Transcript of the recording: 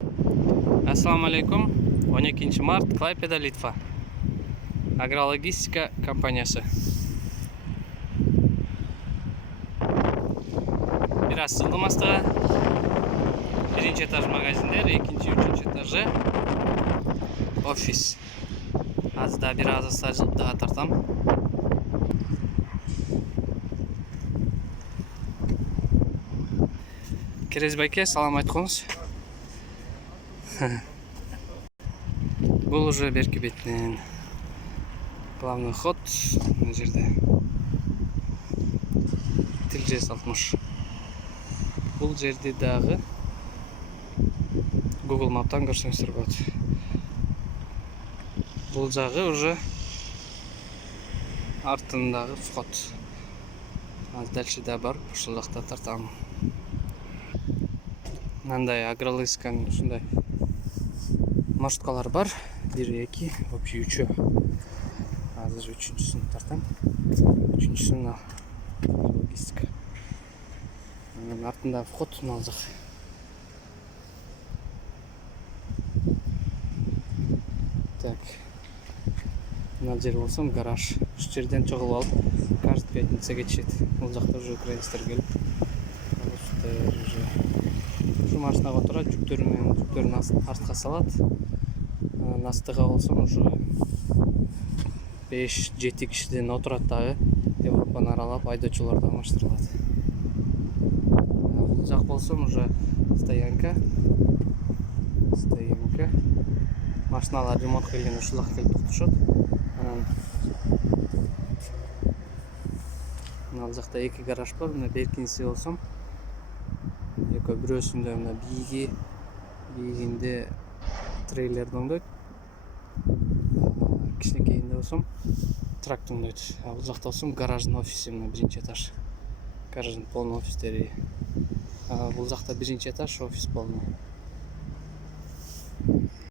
Assalomu alaykum. 12 mart Klaipeda, Litva. Agrologistika kompaniyasi. Biraz sığılmastığa. Birinci etaj magazinler, ikinci, üçüncü etajı ofis. Az da biraz asacılıp daha tartam. Керезбайке, салам айтқыңыз. Бұл уже беркі бетінен главный ход мына жерде Тил-60. Бұл жерде дағы Google Map'tan көрсеңіздер болады. Бұл жағы уже артындағы вход. Az дальше да бар, ушул жакта тартам. Мындай агролыскан ушундай маршруткалар бар. 1, 2, вообще 3. Азыр 3-сүн тартам. 3-сүн логистика. Артында вход мына жак. Так. Мына жер болсом гараж. Ушул жерден чогулуп алып, каждый пятницага кетишет. Бул жакта уже украинецтер келип, уже ушу машинага отурат, жүктөрүн артка салат. Настыга болсом уже 5-7 кишиден отурат дагы. Европаны аралап айдоочулар да алмаштырылат. Бул жак болсом уже стоянка. Машиналар ремонт келген ушул жака келип токтошот. Анан мына жакта 2 гараж бар. Мына беркинси болсом экөө бирөөсүндө мына бийигинде трейлерди оңдойт. Кичинекейинде болсом трактор оңдойт. Бул жакта болсом гараждын офиси, мына 1-этаж. Гараждын полный офистери. Бул жакта 1-этаж, офис полный.